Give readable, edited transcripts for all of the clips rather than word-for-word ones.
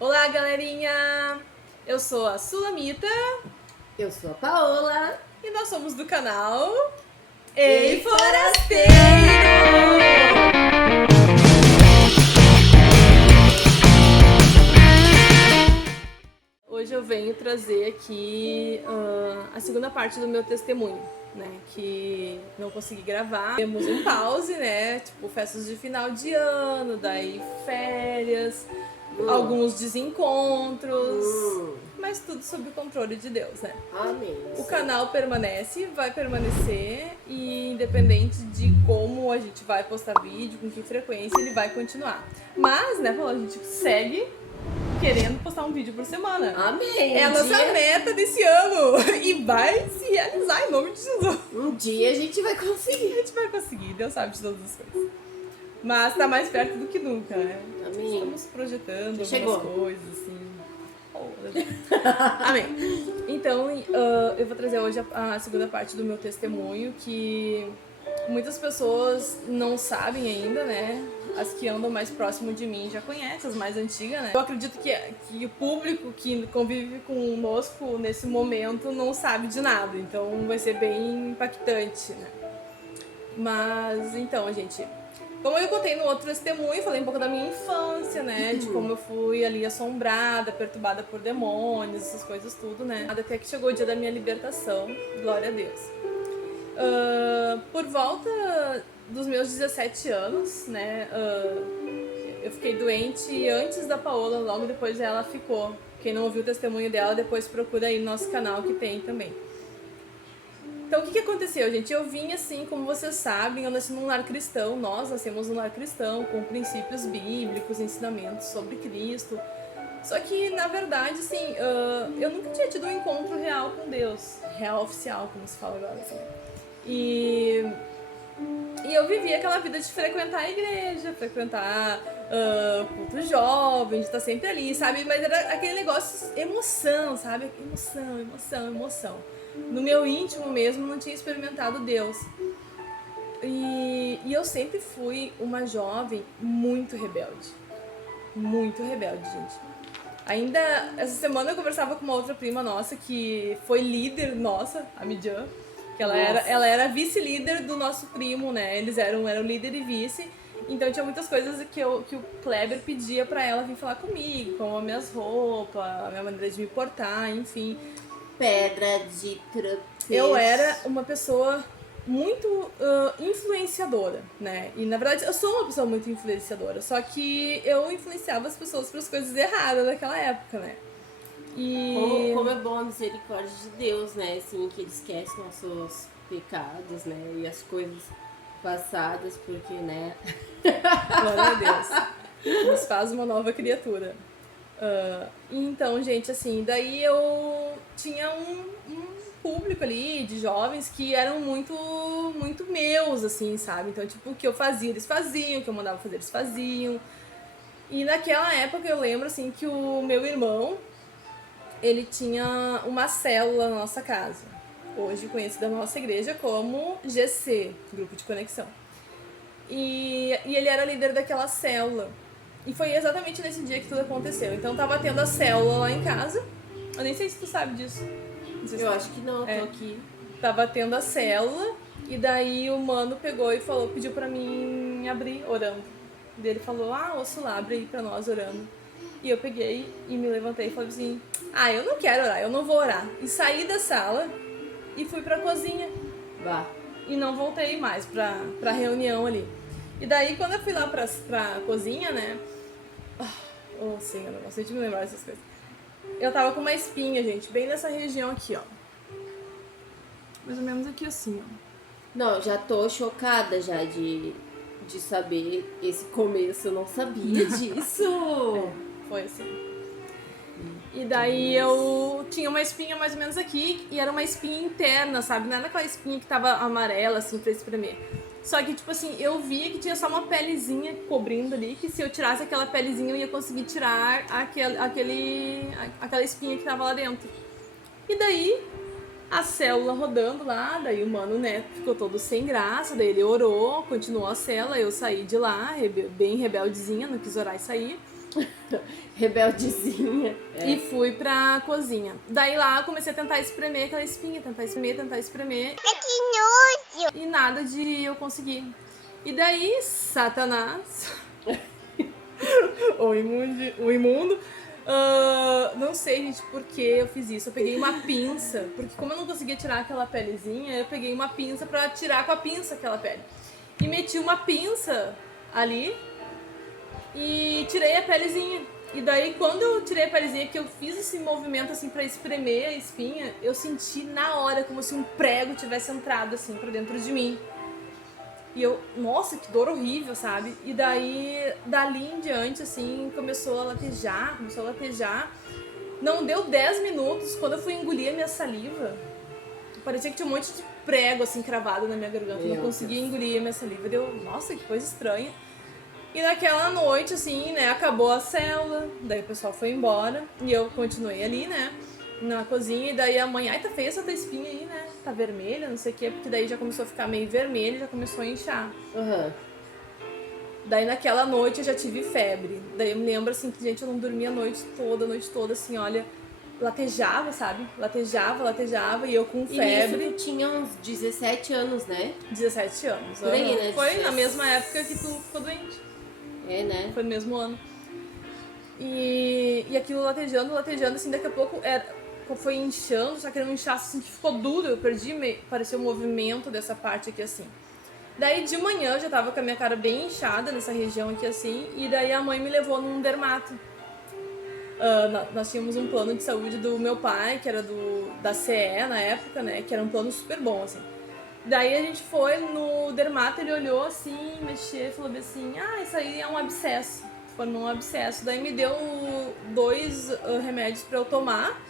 Olá, galerinha! Eu sou a Sulamita. Eu sou a Paola. E nós somos do canal Ei Forasteiro! Hoje eu venho trazer aqui a segunda parte do meu testemunho, né? Que não consegui gravar. Temos um pause, né? Tipo, festas de final de ano, daí férias, alguns desencontros, mas tudo sob o controle de Deus, né? Amém. O canal permanece, vai permanecer e independente de como a gente vai postar vídeo, com que frequência, ele vai continuar. Mas, né, Paula, a gente segue querendo postar um vídeo por semana. Amém. É a nossa meta desse ano e vai se realizar em nome de Jesus. Um dia a gente vai A conseguir. gente vai conseguir, Deus sabe de todas as coisas. Mas tá mais perto do que nunca, né? Amém. Estamos projetando Chegou. algumas coisas, assim. Amém. Então, eu vou trazer hoje a segunda parte do meu testemunho, que muitas pessoas não sabem ainda, né? As que andam mais próximo de mim já conhecem, as mais antigas, né? Eu acredito que o público que convive conosco nesse momento não sabe de nada, então vai ser bem impactante, né? Mas, então, gente, como eu contei no outro testemunho, falei um pouco da minha infância, né? De como eu fui ali assombrada, perturbada por demônios, essas coisas tudo, né? Até que chegou o dia da minha libertação, glória a Deus. Por volta dos meus 17 anos, né? Eu fiquei doente antes da Paola, logo depois ela ficou. Quem não ouviu o testemunho dela, depois procura aí no nosso canal que tem também. Então, o que aconteceu, gente? Eu vim, assim, como vocês sabem, eu nasci num lar cristão, nós nascemos num lar cristão, com princípios bíblicos, ensinamentos sobre Cristo. Só que, na verdade, assim, eu nunca tinha tido um encontro real com Deus, real oficial, como se fala agora, assim. E eu vivia aquela vida de frequentar a igreja, frequentar culto jovem, de estar sempre ali, sabe? Mas era aquele negócio, emoção, sabe? Emoção. No meu íntimo mesmo, não tinha experimentado Deus. E eu sempre fui uma jovem muito rebelde. Muito rebelde, gente. Ainda essa semana eu conversava com uma outra prima nossa que foi líder nossa, a Midian. Que ela era vice-líder do nosso primo, né? Eles eram líder e vice. Então tinha muitas coisas que o Kleber pedia pra ela vir falar comigo, como as minhas roupas, a minha maneira de me portar, enfim. Pedra de tropeço. Eu era uma pessoa muito influenciadora, né? E na verdade eu sou uma pessoa muito influenciadora, só que eu influenciava as pessoas para as coisas erradas naquela época, né? E Como é bom a misericórdia de Deus, né? Assim, que Ele esquece nossos pecados, né? E as coisas passadas, porque, né? glória a Deus, nos faz uma nova criatura. Então, gente, assim, daí eu tinha um público ali de jovens que eram muito meus, assim, sabe? Então, tipo, o que eu fazia, eles faziam, o que eu mandava fazer, eles faziam. E naquela época eu lembro, assim, que o meu irmão, ele tinha uma célula na nossa casa, hoje conhecida na nossa igreja como GC, Grupo de Conexão. E ele era líder daquela célula. E foi exatamente nesse dia que tudo aconteceu. Então tava tendo a célula lá em casa. Eu nem sei se tu sabe disso. Eu acho que não, tô aqui. Tava tendo a célula e daí o mano pegou e falou, pediu pra mim abrir orando. E ele falou, ouço lá, abre aí pra nós orando. E eu peguei e me levantei e falei assim, eu não quero orar, eu não vou orar. E saí da sala e fui pra cozinha. Vá. E não voltei mais pra reunião ali. E daí quando eu fui lá pra cozinha, né? Senhor, eu não sei de me lembrar dessas coisas. Eu tava com uma espinha, gente, bem nessa região aqui, ó. Mais ou menos aqui assim, ó. Não, já tô chocada já de saber esse começo. Eu não sabia disso. Foi assim. E daí eu tinha uma espinha mais ou menos aqui, e era uma espinha interna, sabe? Não era aquela espinha que tava amarela, assim, pra espremer. Só que, tipo assim, eu via que tinha só uma pelezinha cobrindo ali, que se eu tirasse aquela pelezinha eu ia conseguir tirar aquela espinha que tava lá dentro. E daí, a célula rodando lá, daí o mano, né, ficou todo sem graça, daí ele orou, continuou a célula, eu saí de lá, bem rebeldezinha, não quis orar e sair. Rebeldezinha. E fui pra cozinha. Daí lá eu comecei a tentar espremer aquela espinha, tentar espremer. Que nojo! E nada de eu conseguir. E daí, Satanás, o imundo, não sei, gente, por que eu fiz isso. Eu peguei uma pinça, porque como eu não conseguia tirar aquela pelezinha, eu peguei uma pinça pra tirar com a pinça aquela pele. E meti uma pinça ali e tirei a pelezinha. E daí, quando eu tirei a pelezinha, que eu fiz esse movimento assim pra espremer a espinha, eu senti na hora como se um prego tivesse entrado assim pra dentro de mim. E eu, nossa, que dor horrível, sabe? E daí, dali em diante, assim, começou a latejar. Não deu 10 minutos, quando eu fui engolir a minha saliva, parecia que tinha um monte de prego, assim, cravado na minha garganta. Eu não conseguia engolir a minha saliva. Deu, nossa, que coisa estranha. E naquela noite, assim, né, acabou a célula, daí o pessoal foi embora. E eu continuei ali, né, na cozinha. E daí a mãe, ai, tá feia essa tua espinha aí, né? Tá vermelha, não sei o quê. Porque daí já começou a ficar meio vermelho, já começou a inchar. Daí naquela noite eu já tive febre. Daí eu me lembro, assim, que, gente, eu não dormia a noite toda, assim, olha... Latejava, sabe? Latejava e eu com febre. E nisso tu tinha uns 17 anos, né? 17 anos. Por aí, né? Foi na mesma época que tu ficou doente. É, né? Foi no mesmo ano. E aquilo latejando, assim, daqui a pouco foi inchando, só que era um inchaço assim que ficou duro, eu perdi, pareceu o movimento dessa parte aqui assim. Daí de manhã eu já tava com a minha cara bem inchada nessa região aqui assim, e daí a mãe me levou num dermato. Nós tínhamos um plano de saúde do meu pai, que era da CE na época, né, que era um plano super bom, assim. Daí a gente foi no dermato, ele olhou assim, mexeu e falou assim, isso aí é um abscesso, formou um abscesso. Daí me deu 2 remédios pra eu tomar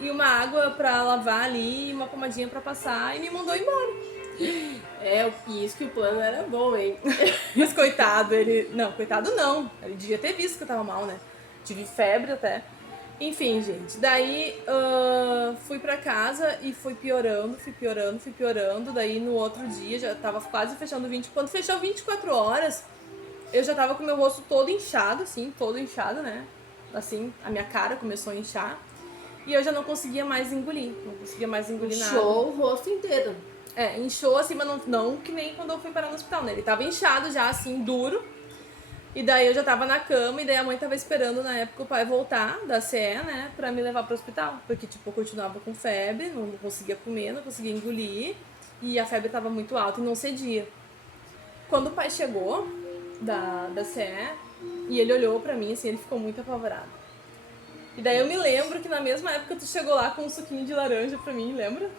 e uma água pra lavar ali e uma pomadinha pra passar e me mandou embora. Isso que o plano era bom, hein? Mas coitado, ele devia ter visto que eu tava mal, né? Tive febre até. Enfim, gente, daí fui pra casa e fui piorando. Daí no outro dia, já tava quase fechando 20. Quando fechou 24 horas, eu já tava com meu rosto todo inchado, assim, né? Assim, a minha cara começou a inchar. E eu já não conseguia mais engolir, nada. Inchou o rosto inteiro. Inchou assim, mas não que nem quando eu fui parar no hospital, né? Ele tava inchado já, assim, duro. E daí eu já tava na cama e daí a mãe tava esperando na época o pai voltar da CE, né, pra me levar pro hospital. Porque, tipo, eu continuava com febre, não conseguia comer, não conseguia engolir. E a febre tava muito alta e não cedia. Quando o pai chegou da CE e ele olhou pra mim, assim, ele ficou muito apavorado. E daí eu me lembro que na mesma época tu chegou lá com um suquinho de laranja pra mim, lembra?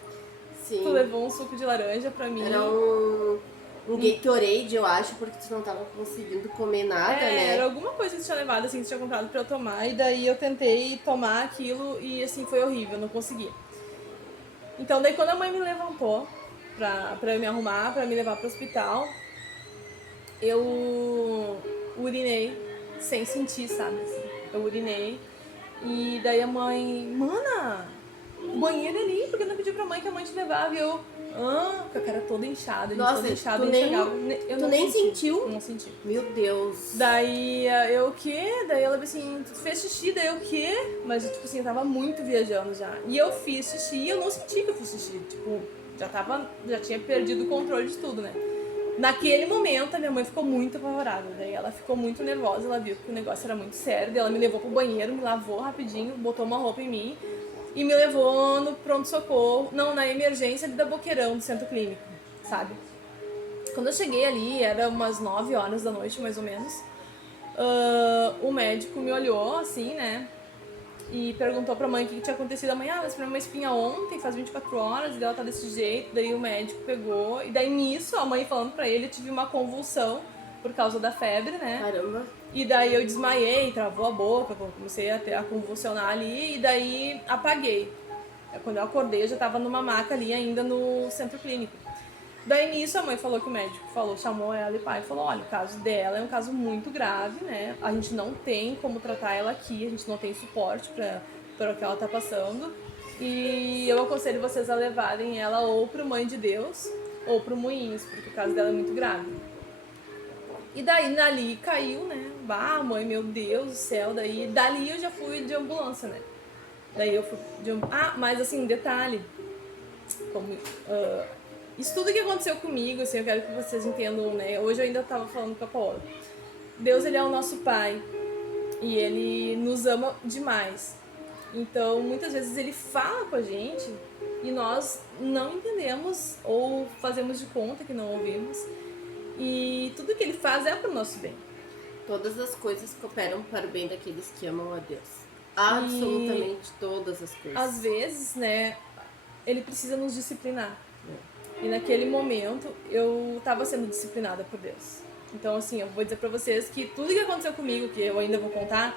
Sim. Tu levou um suco de laranja pra mim. Era um Gatorade, eu acho, porque tu não tava conseguindo comer nada, né? Era alguma coisa que tu tinha levado, assim, que tu tinha comprado pra eu tomar. E daí eu tentei tomar aquilo e, assim, foi horrível, eu não conseguia. Então, daí quando a mãe me levantou pra eu me arrumar, pra me levar pro hospital, eu urinei sem sentir, sabe? Assim, eu urinei. E daí a mãe, mana, o banheiro ali, por que não pediu pra mãe que a mãe te levava? E eu, com a cara toda inchada, Nossa, toda inchada, tu nem sentiu? Não senti. Meu Deus. Daí eu, o quê? Daí ela assim, tu fez xixi? Daí eu, o quê? Mas, tipo assim, eu tava muito viajando já. E eu fiz xixi e eu não senti que eu fiz xixi. Tipo, já tinha perdido o controle de tudo, né? Naquele momento, a minha mãe ficou muito apavorada. Daí ela ficou muito nervosa, ela viu que o negócio era muito sério. Daí ela me levou pro banheiro, me lavou rapidinho, botou uma roupa em mim e me levou no pronto-socorro, não, na emergência ali da Boqueirão, do centro clínico, sabe? Quando eu cheguei ali, era umas 9 horas da noite, mais ou menos, o médico me olhou, assim, né, e perguntou pra mãe o que tinha acontecido. A mãe, mas foi uma espinha ontem, faz 24 horas, e ela tá desse jeito. Daí o médico pegou, e daí nisso, a mãe falando pra ele, eu tive uma convulsão por causa da febre, né? Caramba. E daí eu desmaiei, travou a boca, comecei a convulsionar ali, e daí apaguei. Quando eu acordei, eu já tava numa maca ali, ainda no centro clínico. Daí nisso a mãe falou que o médico chamou ela e pai e falou, olha, o caso dela é um caso muito grave, né? A gente não tem como tratar ela aqui, a gente não tem suporte para o que ela tá passando. E eu aconselho vocês a levarem ela ou pro Mãe de Deus ou pro Moinhos, porque o caso dela é muito grave. E daí ali caiu, né? bah, mãe, meu Deus do céu. Daí, dali eu já fui de ambulância, né? Daí eu fui de mas assim, um detalhe. Como, isso tudo que aconteceu comigo, assim, eu quero que vocês entendam, né? Hoje eu ainda tava falando com a Paola. Deus, ele é o nosso Pai. E ele nos ama demais. Então, muitas vezes ele fala com a gente e nós não entendemos ou fazemos de conta que não ouvimos. E tudo que ele faz é para o nosso bem. Todas as coisas cooperam para o bem daqueles que amam a Deus. Absolutamente todas as coisas. Às vezes, né, ele precisa nos disciplinar. E naquele momento, eu estava sendo disciplinada por Deus. Então, assim, eu vou dizer pra vocês que tudo que aconteceu comigo, que eu ainda vou contar,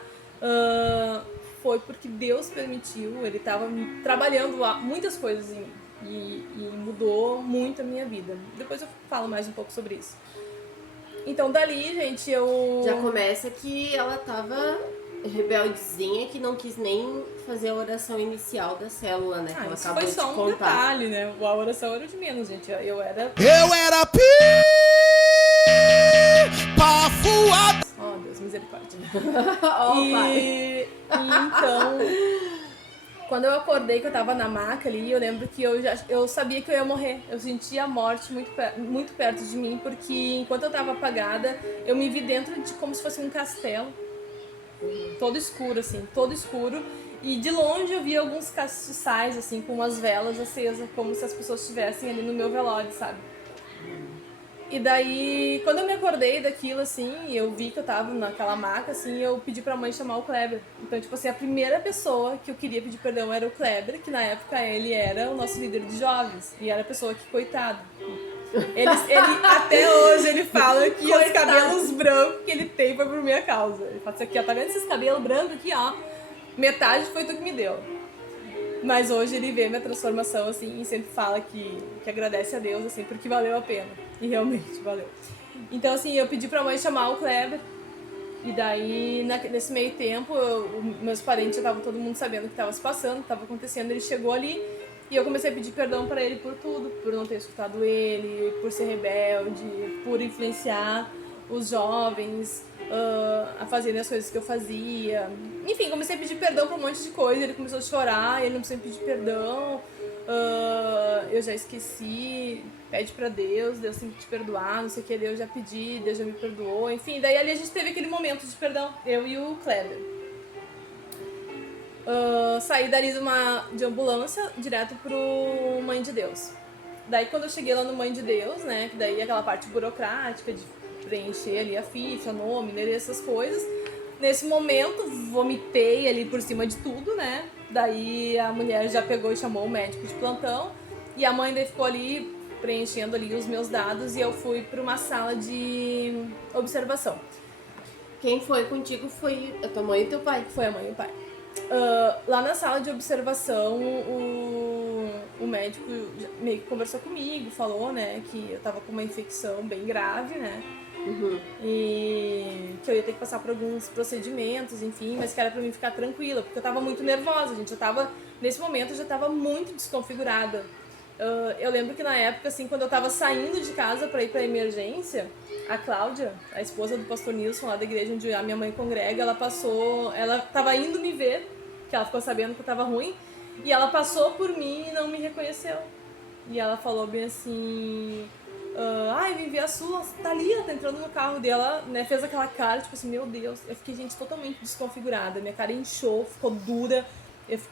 foi porque Deus permitiu, ele estava trabalhando muitas coisas em mim e mudou muito a minha vida. Depois eu falo mais um pouco sobre isso. Então, dali, gente, eu... Já começa que ela tava rebeldezinha, que não quis nem fazer a oração inicial da célula, né? Que ela isso acabou foi só de um contar. detalhe, né? A oração era o de menos, gente. Eu era pafuada. Oh, Deus, misericórdia. Pai. Então, quando eu acordei, que eu tava na maca ali, eu lembro que eu sabia que eu ia morrer. Eu sentia a morte muito perto de mim, porque enquanto eu tava apagada, eu me vi dentro de como se fosse um castelo. Todo escuro, assim, todo escuro. E de longe eu via alguns castiçais, assim, com umas velas acesas, como se as pessoas estivessem ali no meu velório, sabe? E daí, quando eu me acordei daquilo, assim, eu vi que eu tava naquela maca, assim, eu pedi pra mãe chamar o Kleber. Então, tipo assim, a primeira pessoa que eu queria pedir perdão era o Kleber, que na época ele era o nosso líder de jovens. E era a pessoa que, coitado, ele até hoje ele fala que os cabelos brancos que ele tem foi por minha causa. Ele fala assim, aqui, ó, tá vendo esses cabelos brancos aqui, ó? Metade foi tu que me deu. Mas hoje ele vê minha transformação, assim, e sempre fala que agradece a Deus, assim, porque valeu a pena. E realmente valeu. Então, assim, eu pedi pra mãe chamar o Kleber. E daí, nesse meio tempo, meus parentes já estavam todo mundo sabendo o que estava se passando, o que estava acontecendo. Ele chegou ali e eu comecei a pedir perdão pra ele por tudo. Por não ter escutado ele, por ser rebelde, por influenciar os jovens a fazerem as coisas que eu fazia. Enfim, comecei a pedir perdão pra um monte de coisa. Ele começou a chorar, ele não precisa pedir perdão. Eu já esqueci, pede pra Deus tem que te perdoar, não sei o que, Deus já pedi, Deus já me perdoou, enfim, daí ali a gente teve aquele momento de perdão, eu e o Kleber. Saí dali de ambulância direto pro Mãe de Deus. Daí quando eu cheguei lá no Mãe de Deus, né, que daí aquela parte burocrática de preencher ali a ficha, nome, ler essas coisas, nesse momento vomitei ali por cima de tudo, né. Daí a mulher já pegou e chamou o médico de plantão e a mãe daí ficou ali preenchendo ali os meus dados e eu fui para uma sala de observação. Quem foi contigo foi a tua mãe e teu pai? Foi a mãe e o pai. Lá na sala de observação, o médico meio que conversou comigo, falou, né, que eu tava com uma infecção bem grave, né. Uhum. E que eu ia ter que passar por alguns procedimentos, enfim, mas que era pra mim ficar tranquila, porque eu tava muito nervosa, gente. Nesse momento, eu já tava muito desconfigurada. Eu lembro que na época, assim, quando eu tava saindo de casa pra ir pra emergência, a Cláudia, a esposa do pastor Nilson, lá da igreja onde a minha mãe congrega, ela tava indo me ver, que ela ficou sabendo que eu tava ruim, e ela passou por mim e não me reconheceu. E ela falou bem assim... eu vim ver a sua, tá ali, ela tá entrando no carro dela, né, fez aquela cara, tipo assim, meu Deus, eu fiquei, gente, totalmente desconfigurada, minha cara inchou, ficou dura,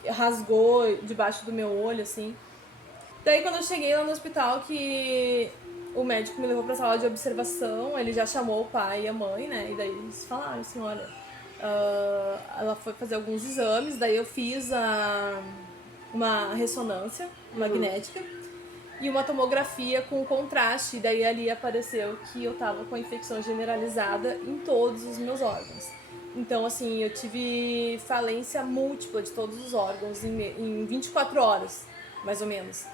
rasgou debaixo do meu olho, assim. Daí quando eu cheguei lá no hospital, que o médico me levou pra sala de observação, ele já chamou o pai e a mãe, né, e daí eles falaram assim, olha, ela foi fazer alguns exames, daí eu fiz uma ressonância magnética, e uma tomografia com contraste, daí ali apareceu que eu tava com a infecção generalizada em todos os meus órgãos. Então, assim, eu tive falência múltipla de todos os órgãos em 24 horas, mais ou menos.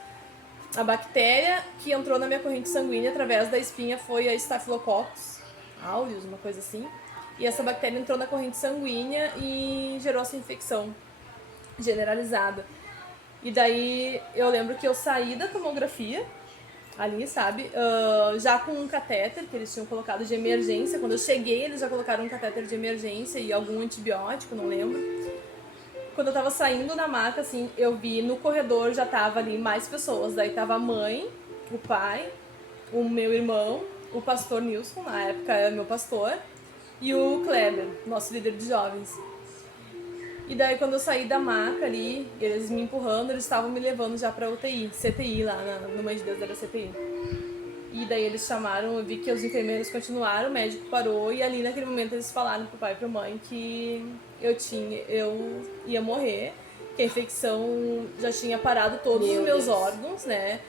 A bactéria que entrou na minha corrente sanguínea através da espinha foi a Staphylococcus aureus, uma coisa assim. E essa bactéria entrou na corrente sanguínea e gerou essa infecção generalizada. E daí eu lembro que eu saí da tomografia ali, sabe? Já com um catéter que eles tinham colocado de emergência. Quando eu cheguei, eles já colocaram um catéter de emergência e algum antibiótico, não lembro. Quando eu tava saindo da maca, assim, eu vi no corredor já tava ali mais pessoas. Daí tava a mãe, o pai, o meu irmão, o pastor Nilson, na época era meu pastor, e o Kleber, nosso líder de jovens. E daí quando eu saí da maca ali, eles me empurrando, eles estavam me levando já pra UTI, CTI lá, no Mãe de Deus era CTI. E daí eles chamaram, eu vi que os enfermeiros continuaram, o médico parou e ali naquele momento eles falaram pro pai e pra mãe que eu ia morrer, que a infecção já tinha parado todos os meus órgãos, né?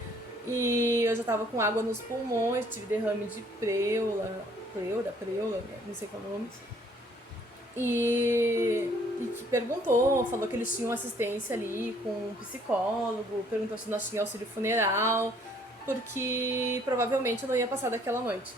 E eu já tava com água nos pulmões, tive derrame de pleura, não sei qual é o nome. E que perguntou, falou que eles tinham assistência ali com um psicólogo, perguntou se nós tínhamos auxílio funeral, porque provavelmente eu não ia passar daquela noite.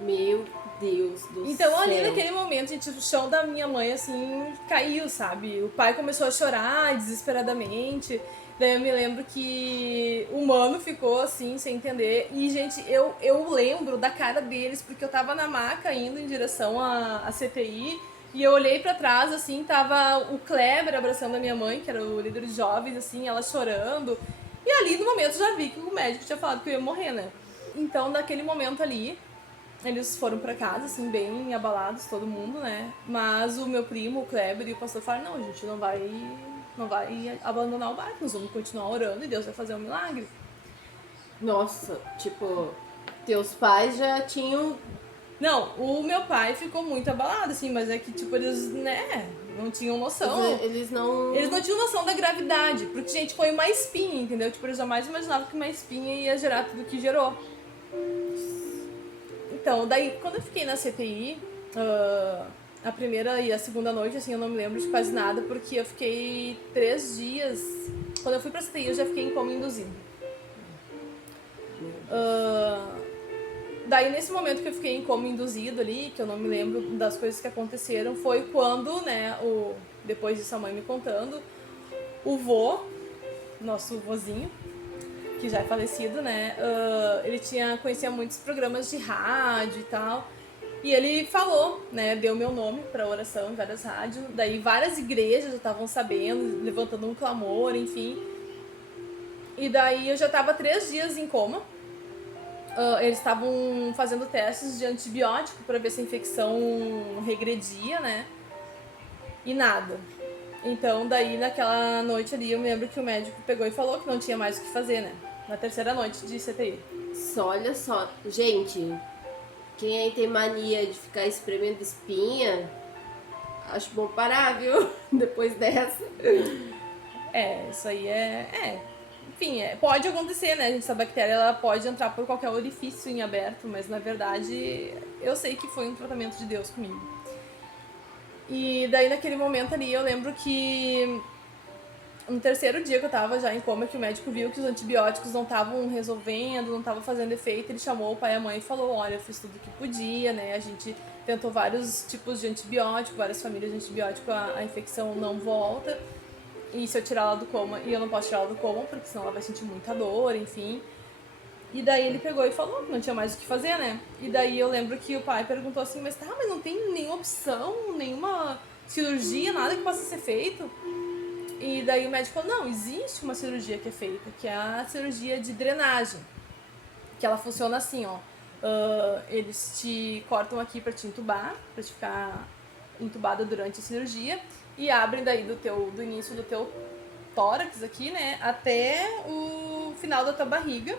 Meu Deus do céu. Então ali naquele momento, gente, o chão da minha mãe assim caiu, sabe? O pai começou a chorar desesperadamente. Daí eu me lembro que o mano ficou assim, sem entender. E, gente, eu lembro da cara deles, porque eu tava na maca indo em direção à CTI. E eu olhei pra trás, assim, tava o Kleber abraçando a minha mãe, que era o líder de jovens, assim, ela chorando. E ali, no momento, já vi que o médico tinha falado que eu ia morrer, né? Então, naquele momento ali, eles foram pra casa, assim, bem abalados, todo mundo, né? Mas o meu primo, o Kleber e o pastor falaram, não, a gente não vai abandonar o barco, nós vamos continuar orando e Deus vai fazer um milagre. Nossa, tipo, teus pais já tinham... Não, o meu pai ficou muito abalado, assim, mas é que, tipo, eles, né, não tinham noção. Eles não tinham noção da gravidade, porque, gente, foi uma espinha, entendeu? Tipo, eles jamais imaginavam que uma espinha ia gerar tudo que gerou. Então, daí, quando eu fiquei na CTI, a primeira e a segunda noite, assim, eu não me lembro de quase nada, porque eu fiquei 3 dias... Quando eu fui pra CTI, eu já fiquei em coma induzido. Daí, nesse momento que eu fiquei em coma induzido ali, que eu não me lembro das coisas que aconteceram, foi quando, né, depois disso a mãe me contando, o vô, nosso vozinho, que já é falecido, né, ele conhecia muitos programas de rádio e tal, e ele falou, né, deu meu nome pra oração em várias rádios, daí várias igrejas já estavam sabendo, levantando um clamor, enfim. E daí eu já tava 3 dias em coma. Eles estavam fazendo testes de antibiótico pra ver se a infecção regredia, né? E nada. Então, daí naquela noite ali, eu me lembro que o médico pegou e falou que não tinha mais o que fazer, né? Na terceira noite de CTI. Olha só, gente, quem aí tem mania de ficar espremendo espinha, acho bom parar, viu? Depois dessa. Isso aí enfim, pode acontecer, né? Essa bactéria ela pode entrar por qualquer orifício em aberto, mas na verdade eu sei que foi um tratamento de Deus comigo. E daí naquele momento ali eu lembro que no terceiro dia que eu tava já em coma, que o médico viu que os antibióticos não estavam resolvendo, não estavam fazendo efeito, ele chamou o pai e a mãe e falou, olha, eu fiz tudo o que podia, né? A gente tentou vários tipos de antibiótico, várias famílias de antibiótico, a infecção não volta. E se eu tirar ela do coma, e eu não posso tirar ela do coma, porque senão ela vai sentir muita dor, enfim. E daí ele pegou e falou que não tinha mais o que fazer, né? E daí eu lembro que o pai perguntou assim, mas não tem nenhuma opção, nenhuma cirurgia, nada que possa ser feito? E daí o médico falou, não, existe uma cirurgia que é feita, que é a cirurgia de drenagem. Que ela funciona assim, ó. Eles te cortam aqui pra te entubar, pra te ficar entubada durante a cirurgia. E abrem daí do início do teu tórax aqui, né, até o final da tua barriga.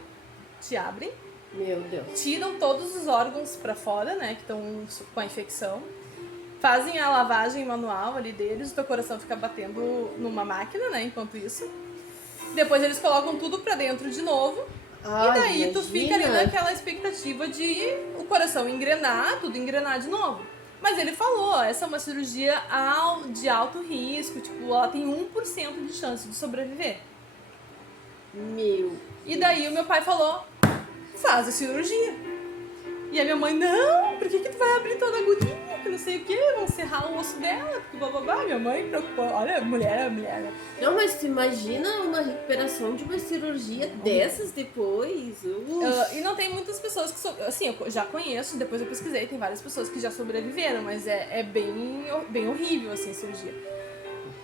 Te abrem. Meu Deus. Tiram todos os órgãos pra fora, né, que estão com a infecção. Fazem a lavagem manual ali deles, o teu coração fica batendo numa máquina, né, enquanto isso. Depois eles colocam tudo pra dentro de novo. E daí tu fica ali naquela expectativa de o coração engrenar, tudo engrenar de novo. Mas ele falou, essa é uma cirurgia de alto risco, tipo, ela tem 1% de chance de sobreviver. E daí o meu pai falou, faz a cirurgia. E a minha mãe, não, por que tu vai abrir toda a agulhinha? não sei o que, vão serrar o osso dela, porque bababá, minha mãe preocupou. Olha, mulher, né? Não, mas tu imagina uma recuperação de uma cirurgia dessas depois? E não tem muitas pessoas que, assim, eu já conheço, depois eu pesquisei, tem várias pessoas que já sobreviveram, mas é bem horrível, assim, a cirurgia.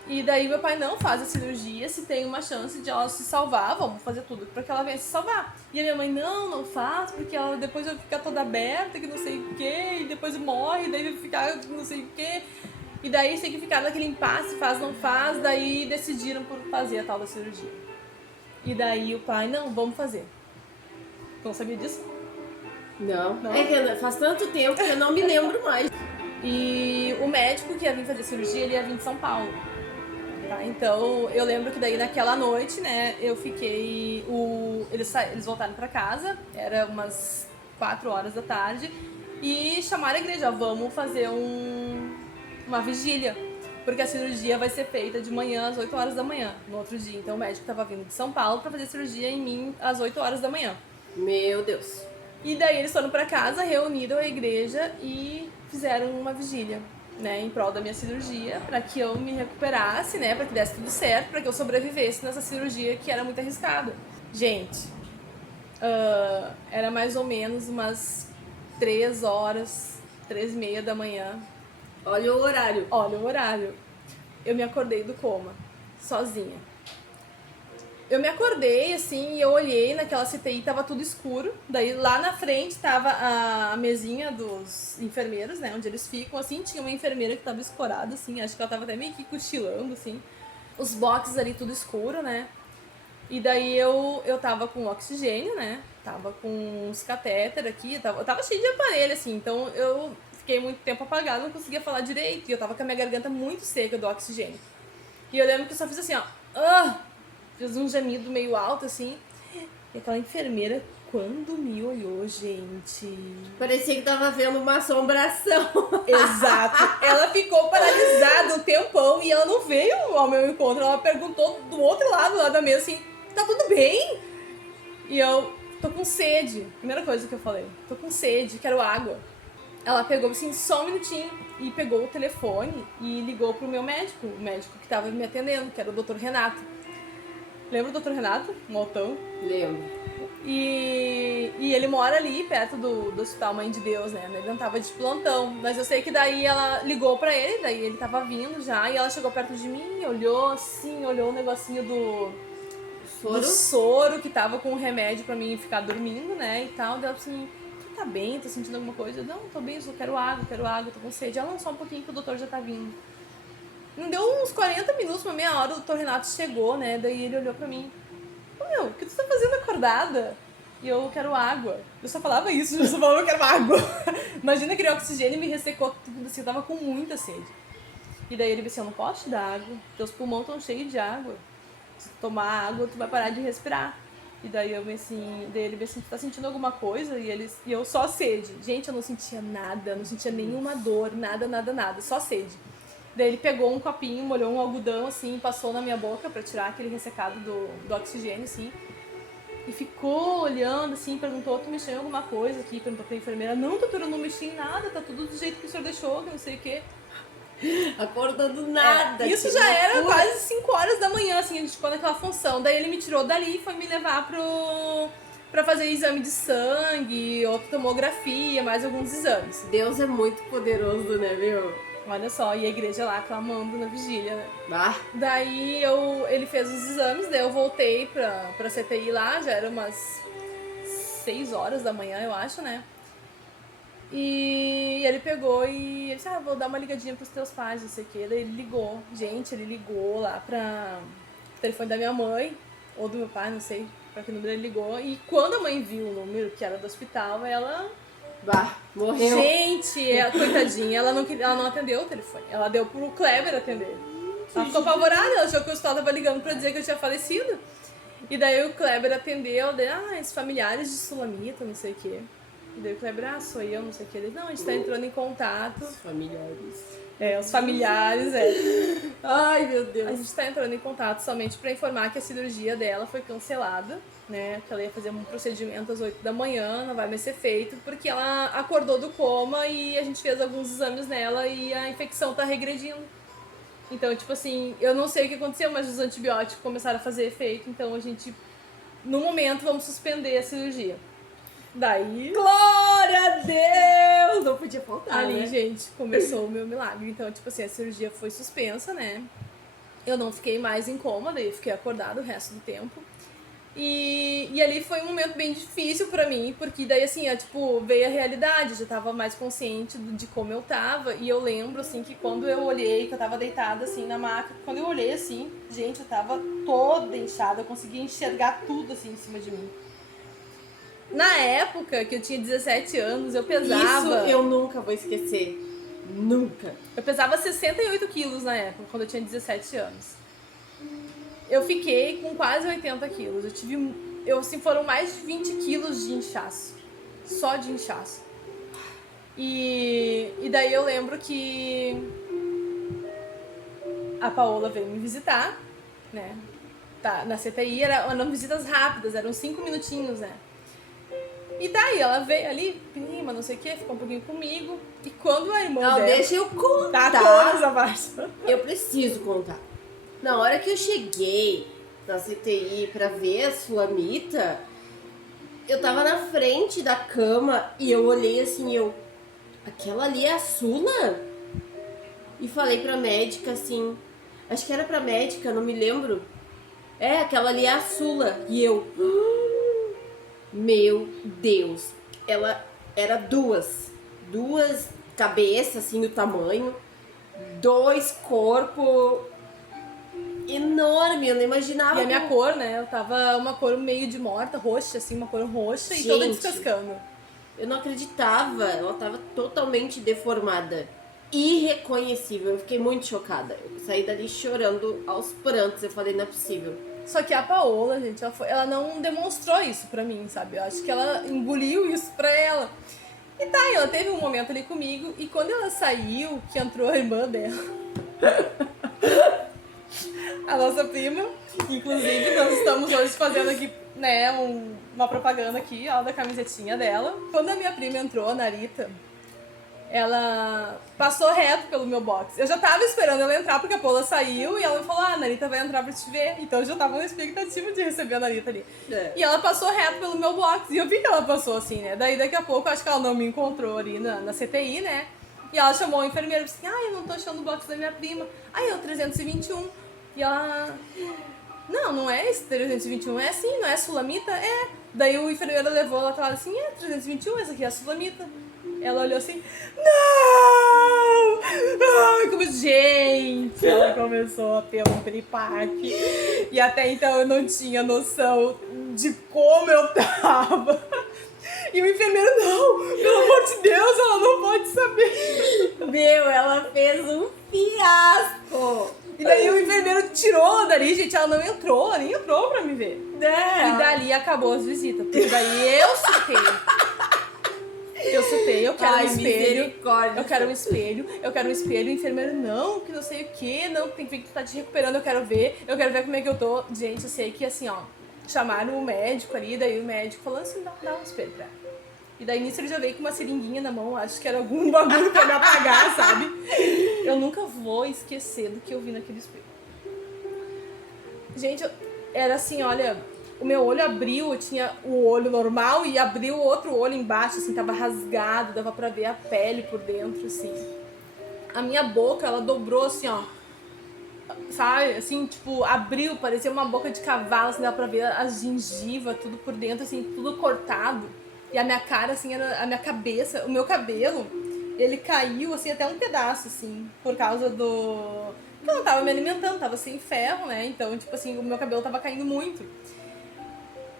E daí meu pai não faz a cirurgia, se tem uma chance de ela se salvar, vamos fazer tudo pra que ela venha se salvar. E a minha mãe, não faz, porque ela depois vai ficar toda aberta, que não sei o que, e depois morre, daí vai ficar não sei o que. E daí tem que ficar naquele impasse, faz, não faz, daí decidiram por fazer a tal da cirurgia. E daí o pai, não, vamos fazer. Não sabia disso? Não. É que faz tanto tempo que eu não me lembro mais. E o médico que ia vir fazer cirurgia, ele ia vir de São Paulo. Tá, então eu lembro que daí naquela noite, né, eu fiquei. Eles voltaram pra casa, era umas 4 horas da tarde, e chamaram a igreja, vamos fazer uma vigília. Porque a cirurgia vai ser feita de manhã às 8 horas da manhã, no outro dia. Então o médico tava vindo de São Paulo pra fazer cirurgia em mim às 8 horas da manhã. Meu Deus. E daí eles foram pra casa, reuniram a igreja e fizeram uma vigília, né, em prol da minha cirurgia, pra que eu me recuperasse, né, pra que desse tudo certo, pra que eu sobrevivesse nessa cirurgia que era muito arriscada. Gente, era mais ou menos umas 3 horas, 3h30 da manhã. Olha o horário. Olha o horário. Eu me acordei do coma, sozinha. Eu me acordei, assim, e eu olhei naquela CTI, tava tudo escuro. Daí lá na frente tava a mesinha dos enfermeiros, né, onde eles ficam, assim, tinha uma enfermeira que tava escorada, assim, acho que ela tava até meio que cochilando, assim. Os boxes ali tudo escuro, né. E daí eu tava com oxigênio, né, tava com uns catéter aqui, eu tava cheio de aparelho, assim, então eu fiquei muito tempo apagada, não conseguia falar direito, e eu tava com a minha garganta muito seca do oxigênio. E eu lembro que eu só fiz assim, ó, fiz um gemido meio alto, assim. E aquela enfermeira, quando me olhou, gente... Parecia que tava vendo uma assombração. Exato. Ela ficou paralisada um tempão e ela não veio ao meu encontro. Ela perguntou do outro lado lá da mesa, assim, tá tudo bem? E eu, tô com sede. Primeira coisa que eu falei, tô com sede, quero água. Ela pegou, assim, só um minutinho e pegou o telefone e ligou pro meu médico, o médico que tava me atendendo, que era o Dr. Renato. Lembra o Dr. Renato? Um altão? Lembro. E ele mora ali, perto do Hospital Mãe de Deus, né? Ele não tava de plantão. Mas eu sei que daí ela ligou pra ele, daí ele tava vindo já, e ela chegou perto de mim, olhou assim, olhou o negocinho do soro, que tava com o remédio pra mim ficar dormindo, né? E tal. Daí ela assim, tu tá bem? Tá sentindo alguma coisa? Eu, não, tô bem, só quero água, tô com sede. Ela, não, só um pouquinho que o doutor já tá vindo. Não deu uns 40 minutos, uma meia hora, o doutor Renato chegou, né? Daí ele olhou pra mim. Ô meu, o que tu tá fazendo acordada? E eu quero água. Eu só falava isso, eu só falava eu quero água. Imagina aquele oxigênio me ressecou tudo assim, eu tava com muita sede. E daí ele disse, eu não posso te dar água, teus pulmões estão cheios de água. Se tu tomar água, tu vai parar de respirar. E daí eu assim, daí ele disse assim, tu tá sentindo alguma coisa? E eu só sede. Gente, eu não sentia nada, não sentia nenhuma dor, nada, só sede. Daí ele pegou um copinho, molhou um algodão, assim, passou na minha boca pra tirar aquele ressecado do oxigênio, assim. E ficou olhando, assim, perguntou, tu mexeu em alguma coisa aqui? Perguntou pra enfermeira, não, doutora, eu não mexi em nada, tá tudo do jeito que o senhor deixou, que não sei o quê. Acordou do nada. Isso já era quase 5 horas da manhã, assim, a gente ficou naquela função. Daí ele me tirou dali e foi me levar pra fazer exame de sangue, outra tomografia, mais alguns exames. Deus é muito poderoso, né, meu? Olha só, e a igreja lá clamando na vigília, né? Ah. Daí ele fez os exames, daí eu voltei pra CTI lá, já era umas 6 horas da manhã, eu acho, né? E ele pegou e ele disse, vou dar uma ligadinha pros teus pais, não sei o quê. Daí ele ligou, gente, ele ligou lá pra telefone da minha mãe, ou do meu pai, não sei pra que número ele ligou. E quando a mãe viu o número, que era do hospital, ela... morreu. Gente, coitadinha, ela não atendeu o telefone. Ela deu pro Kleber atender. Ela ficou apavorada, ela achou que o hospital tava ligando pra dizer que eu tinha falecido. E daí o Kleber atendeu, daí, esses familiares de Sulamita, não sei o quê. E daí o Kleber, sou eu, não sei o quê. Ele, não, a gente tá entrando em contato. Os familiares. Os familiares, Ai, meu A Deus. gente tá entrando em contato somente pra informar que a cirurgia dela foi cancelada, né? Que ela ia fazer um procedimento às 8 da manhã, não vai mais ser feito, porque ela acordou do coma e a gente fez alguns exames nela e a infecção tá regredindo. Então, tipo assim, eu não sei o que aconteceu, mas os antibióticos começaram a fazer efeito, então a gente, no momento, vamos suspender a cirurgia. Daí, Glória a Deus! Não podia faltar, ali, né? gente, começou o meu milagre. Então, tipo assim, a cirurgia foi suspensa, né? Eu não fiquei mais em coma, daí eu fiquei acordada o resto do tempo. E ali foi um momento bem difícil pra mim, porque daí, assim, tipo, veio a realidade, eu já tava mais consciente de como eu tava, e eu lembro, assim, que quando eu olhei, que eu tava deitada, assim, na maca, quando eu olhei, assim, gente, eu tava toda inchada, eu conseguia enxergar tudo, assim, em cima de mim. Na época, que eu tinha 17 anos, eu pesava... Isso eu nunca vou esquecer. Nunca. Eu pesava 68 quilos na época, quando eu tinha 17 anos. Eu fiquei com quase 80 quilos. Assim, foram mais de 20 quilos de inchaço. Só de inchaço. E daí eu lembro que a Paola veio me visitar, né? Tá, na CTI eram visitas rápidas, eram 5 minutinhos, né? E daí ela veio ali, prima, não sei o que, ficou um pouquinho comigo. E quando a irmã Não, dela... deixa eu contar. Tá todas abaixo. Eu preciso contar. Na hora que eu cheguei na CTI pra ver a Sulamita, eu tava na frente da cama e eu olhei assim, aquela ali é a Sula? E falei pra médica assim, acho que era pra médica, não me lembro. É, aquela ali é a Sula. E eu, meu Deus, ela era duas cabeças, assim, do tamanho, 2 corpos enorme, eu não imaginava. E a minha cor, né? Eu tava uma cor meio de morta, roxa, assim, uma cor roxa e toda Gente. descascando. Eu não acreditava, ela tava totalmente deformada, irreconhecível. Eu fiquei muito chocada. Eu saí dali chorando aos prantos. Eu falei, não é possível. Só que a Paola, gente, ela não demonstrou isso pra mim, sabe? Eu acho que ela engoliu isso pra ela. E tá, ela teve um momento ali comigo e quando ela saiu, que entrou a irmã dela, a nossa prima, inclusive nós estamos hoje fazendo aqui, né, uma propaganda aqui, ó, da camisetinha dela. Quando a minha prima entrou, a Narita, ela passou reto pelo meu box. Eu já tava esperando ela entrar porque a Paula saiu e ela falou, a Narita vai entrar pra te ver. Então eu já tava na expectativa de receber a Narita ali. É. E ela passou reto pelo meu box e eu vi que ela passou assim, né? Daí daqui a pouco, acho que ela não me encontrou ali na CTI, né? E ela chamou o enfermeiro e disse assim, eu não tô achando o box da minha prima. Aí eu, 321. E ela... Não é esse 321, é assim, não é Sulamita? É. Daí o enfermeiro levou ela falou assim, 321, essa aqui é a Sulamita. Ela olhou assim, não! Ai, como gente! Ela começou a ter um piripaque. E até então eu não tinha noção de como eu tava. E o enfermeiro, não, pelo amor de Deus, ela não pode saber. Meu, ela fez um fiasco. E daí o enfermeiro tirou dali, gente, ela não entrou, ela nem entrou pra me ver. É. E dali acabou as visitas, porque daí eu chutei, eu quero um espelho, misericórdia. eu quero um espelho, o enfermeiro, não, que não sei o que, não, tem que ver que tu tá te recuperando, eu quero ver como é que eu tô. Gente, eu sei que assim, ó, chamaram o médico ali, daí o médico falou assim, dá um espelho pra ela. E daí nisso ele já veio com uma seringuinha na mão, acho que era algum bagulho pra me apagar, sabe? Eu nunca vou esquecer do que eu vi naquele espelho. Gente, era assim, olha, o meu olho abriu, eu tinha o olho normal e abriu o outro olho embaixo, assim, tava rasgado, dava pra ver a pele por dentro, assim. A minha boca, ela dobrou assim, ó, sabe, assim, tipo, abriu, parecia uma boca de cavalo, assim, dava pra ver as gengivas, tudo por dentro, assim, tudo cortado. E a minha cara, assim, era a minha cabeça, o meu cabelo, ele caiu, assim, até um pedaço, assim, por causa do... Porque eu não tava me alimentando, tava sem ferro, né, então, tipo assim, o meu cabelo tava caindo muito.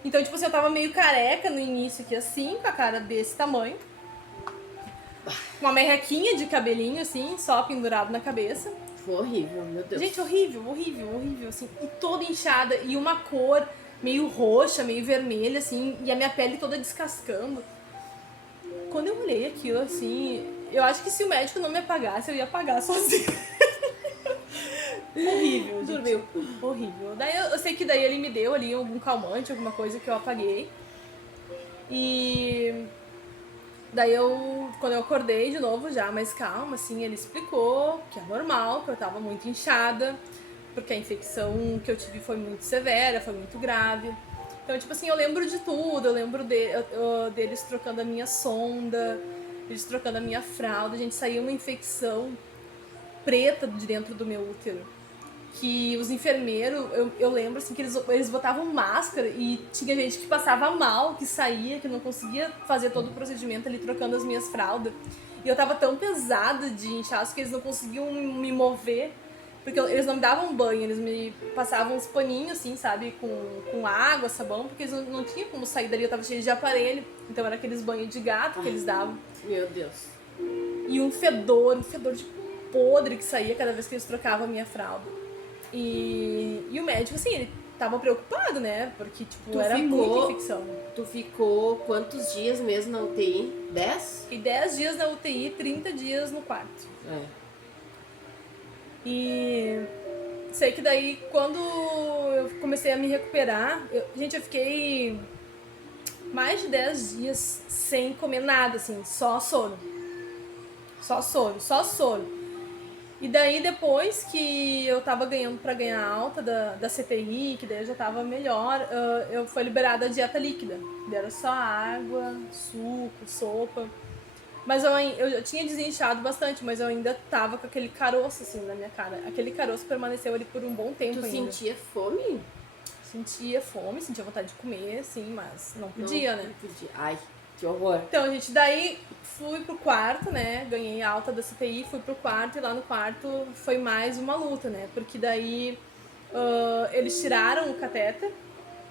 Então, tipo assim, eu tava meio careca no início aqui, assim, com a cara desse tamanho. Uma merrequinha de cabelinho, assim, só pendurado na cabeça. Foi horrível, meu Deus. Gente, horrível, assim. E toda inchada, e uma cor meio roxa, meio vermelha, assim, e a minha pele toda descascando. Quando eu olhei aquilo, assim, eu acho que se o médico não me apagasse, eu ia apagar sozinha. Horrível, gente. Dormiu. Horrível. Daí eu sei que daí ele me deu ali algum calmante, alguma coisa que eu apaguei. E daí quando eu acordei de novo já mais calma, assim, ele explicou que é normal, que eu tava muito inchada, porque a infecção que eu tive foi muito severa, foi muito grave. Então, tipo assim, eu lembro de tudo, eu lembro deles trocando a minha sonda, eles trocando a minha fralda, a gente saiu uma infecção preta de dentro do meu útero. Que os enfermeiros, eu lembro assim que eles botavam máscara e tinha gente que passava mal, que saía, que não conseguia fazer todo o procedimento ali trocando as minhas fraldas. E eu tava tão pesada de inchaço que eles não conseguiam me mover, porque eles não me davam banho, eles me passavam uns paninhos assim, sabe, com água, sabão, porque eles não tinham como sair dali, eu tava cheia de aparelho. Então era aqueles banhos de gato que eles davam. Meu Deus. E um fedor de podre que saía cada vez que eles trocavam a minha fralda. E o médico, assim, ele tava preocupado, né? Porque, tipo, era muita infecção. Tu ficou quantos dias mesmo na UTI? 10? Fiquei 10 dias na UTI, 30 dias no quarto. E sei que daí, quando eu comecei a me recuperar, eu fiquei mais de 10 dias sem comer nada, assim, só soro. Só soro. E daí, depois que eu tava ganhando pra ganhar alta da CTI, que daí eu já tava melhor, eu fui liberada a dieta líquida. Era só água, suco, sopa. Mas eu tinha desinchado bastante, mas eu ainda tava com aquele caroço, assim, na minha cara. Aquele caroço permaneceu ali por um bom tempo ainda. Tu sentia fome? Sentia fome, sentia vontade de comer, sim, mas não podia, né? Não podia. Ai, que horror. Então, gente, daí fui pro quarto, né? Ganhei alta da CTI, fui pro quarto e lá no quarto foi mais uma luta, né? Porque daí eles tiraram o catéter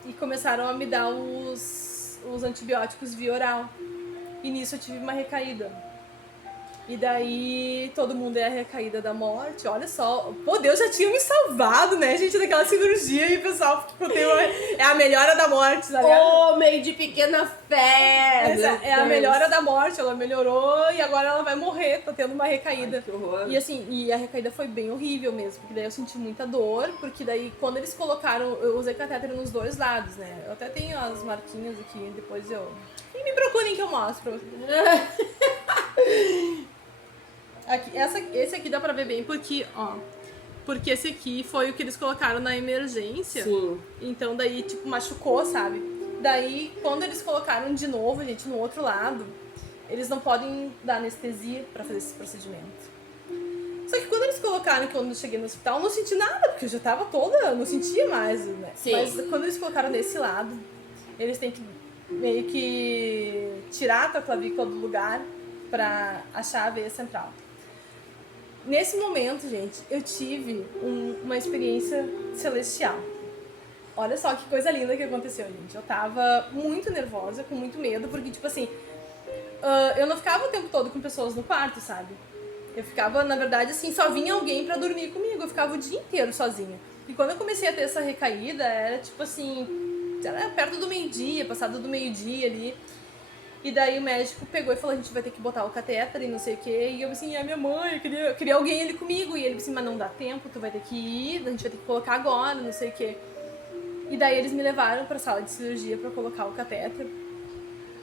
e começaram a me dar os antibióticos via oral. E nisso eu tive uma recaída. E daí todo mundo é a recaída da morte. Olha só, pô, Deus já tinha me salvado, né, gente, daquela cirurgia. E o pessoal, tipo, é a melhora da morte, sabe? Homem de pequena fé! É a melhora da morte, ela melhorou e agora ela vai morrer, tá tendo uma recaída. Ai, que horror. E assim, e a recaída foi bem horrível mesmo, porque daí eu senti muita dor, porque daí quando eles colocaram, eu usei catéter nos dois lados, né? Eu até tenho as marquinhas aqui, depois eu... E me procurem que eu mostro pra vocês. Aqui, esse aqui dá pra ver bem porque, ó... Porque esse aqui foi o que eles colocaram na emergência. Sim. Então daí, tipo, machucou, sabe? Daí, quando eles colocaram de novo, gente, no outro lado, eles não podem dar anestesia pra fazer esse procedimento. Só que quando eles colocaram, quando eu cheguei no hospital, eu não senti nada, porque eu já tava toda, não sentia mais, né? Sim. Mas quando eles colocaram desse lado, eles têm que meio que tirar a tua clavícula do lugar pra achar a veia central. Nesse momento, gente, eu tive uma experiência celestial. Olha só que coisa linda que aconteceu, gente. Eu tava muito nervosa, com muito medo, porque, tipo assim, eu não ficava o tempo todo com pessoas no quarto, sabe? Eu ficava, na verdade, assim, só vinha alguém pra dormir comigo. Eu ficava o dia inteiro sozinha. E quando eu comecei a ter essa recaída, era tipo assim, era perto do meio-dia, passado do meio-dia ali. E daí o médico pegou e falou, a gente vai ter que botar o catéter e não sei o quê. E eu assim, a minha mãe, eu queria alguém ali comigo. E ele assim, mas não dá tempo, tu vai ter que ir, a gente vai ter que colocar agora, não sei o quê. E daí eles me levaram pra sala de cirurgia pra colocar o catéter.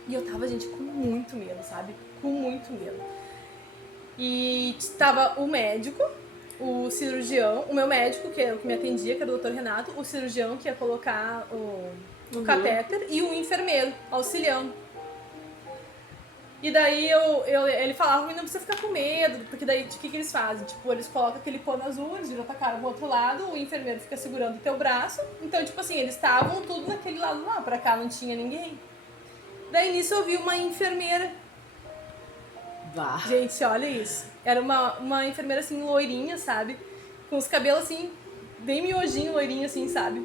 E eu tava, gente, com muito medo, sabe? Com muito medo. E tava o médico, o cirurgião, o meu médico, que é o que me atendia, que era o Dr. Renato, o cirurgião que ia colocar o catéter e o enfermeiro auxiliando. E daí ele falava, não precisa ficar com medo, porque daí o que eles fazem? Tipo, eles colocam aquele pano azul, eles viram a cara pro outro lado, o enfermeiro fica segurando o teu braço. Então, tipo assim, eles estavam tudo naquele lado lá, pra cá não tinha ninguém. Daí nisso eu vi uma enfermeira. Bah. Gente, olha isso. Era uma enfermeira assim, loirinha, sabe? Com os cabelos assim, bem miojinho, loirinho assim, sabe?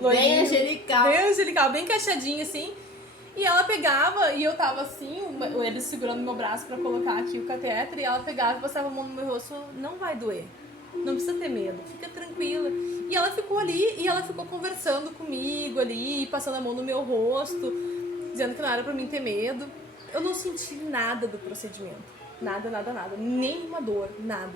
Loirinho, Bem angelical. Bem angelical, bem cacheadinho assim. E ela pegava, e eu tava assim, eles segurando meu braço pra colocar aqui o catéter, e ela pegava e passava a mão no meu rosto, não vai doer, não precisa ter medo, fica tranquila. E ela ficou ali, e ela ficou conversando comigo ali, passando a mão no meu rosto, dizendo que não era pra mim ter medo. Eu não senti nada do procedimento, nada, nenhuma dor, nada.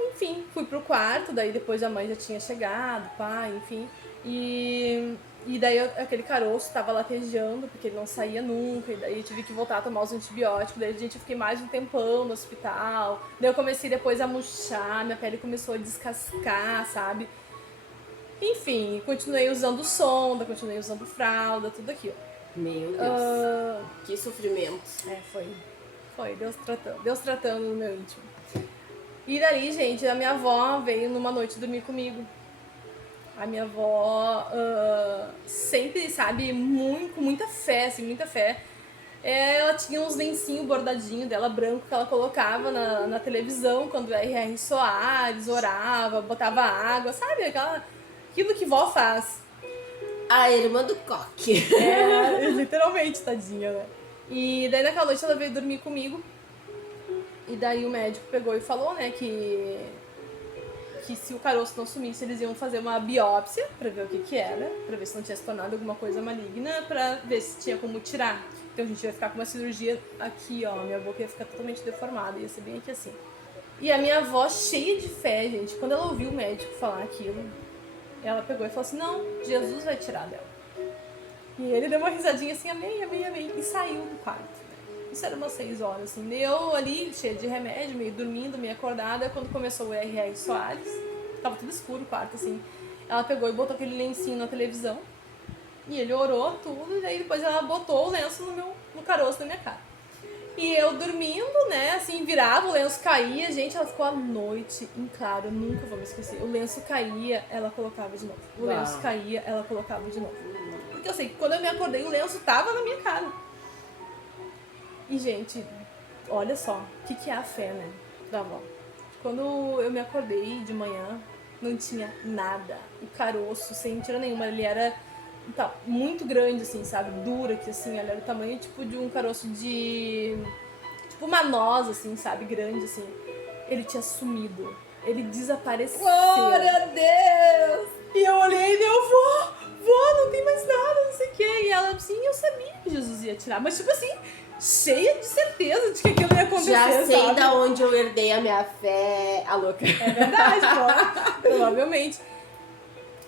Enfim, fui pro quarto, daí depois a mãe já tinha chegado, o pai, enfim. E daí aquele caroço tava latejando, porque ele não saía nunca, e daí eu tive que voltar a tomar os antibióticos, daí eu fiquei mais um tempão no hospital. Daí eu comecei depois a murchar, minha pele começou a descascar, sabe? Enfim, continuei usando sonda, continuei usando fralda, tudo aquilo. Meu Deus. Que sofrimento. Foi, Deus tratando no meu íntimo. E daí, gente, a minha avó veio numa noite dormir comigo. A minha avó sempre, sabe, com muita fé, assim, muita fé. Ela tinha uns lencinhos bordadinhos dela, branco, que ela colocava na televisão quando o R.R. Soares orava, botava água, sabe? Aquilo que vó faz. A irmã do Coque. Literalmente, tadinha, né? E daí naquela noite ela veio dormir comigo. E daí o médico pegou e falou, né, que se o caroço não sumisse, eles iam fazer uma biópsia pra ver o que era, pra ver se não tinha se tornado alguma coisa maligna, pra ver se tinha como tirar. Então a gente ia ficar com uma cirurgia aqui, ó, minha boca ia ficar totalmente deformada, ia ser bem aqui assim. E a minha avó, cheia de fé, gente, quando ela ouviu o médico falar aquilo, ela pegou e falou assim, não, Jesus vai tirar dela. E ele deu uma risadinha assim, amém, amém, amém, e saiu do quarto. Isso era umas 6 horas, assim. Eu ali, cheia de remédio, meio dormindo, meio acordada, quando começou o R.R. Soares, tava tudo escuro o quarto, assim. Ela pegou e botou aquele lencinho na televisão, e ele orou tudo, e aí depois ela botou o lenço no caroço da minha cara. E eu dormindo, né, assim, virava, o lenço caía, gente, ela ficou a noite em claro, eu nunca vou me esquecer. O lenço caía, ela colocava de novo. O lenço caía, ela colocava de novo. Porque eu sei que quando eu me acordei, o lenço tava na minha cara. E, gente, olha só, o que é a fé, né, da avó. Quando eu me acordei de manhã, não tinha nada. O caroço, sem mentira nenhuma, ele era muito grande, assim, sabe? Dura, que assim, ela era o tamanho, tipo, de um caroço de... Tipo, uma noz, assim, sabe? Grande, assim. Ele tinha sumido. Ele desapareceu. Glória a Deus! E eu olhei e eu, vó, não tem mais nada, não sei o quê. E ela, assim, eu sabia que Jesus ia tirar. Mas, tipo assim, cheia de certeza de que aquilo ia acontecer, já sei, sabe? Da onde eu herdei a minha fé, a louca. É verdade, provavelmente.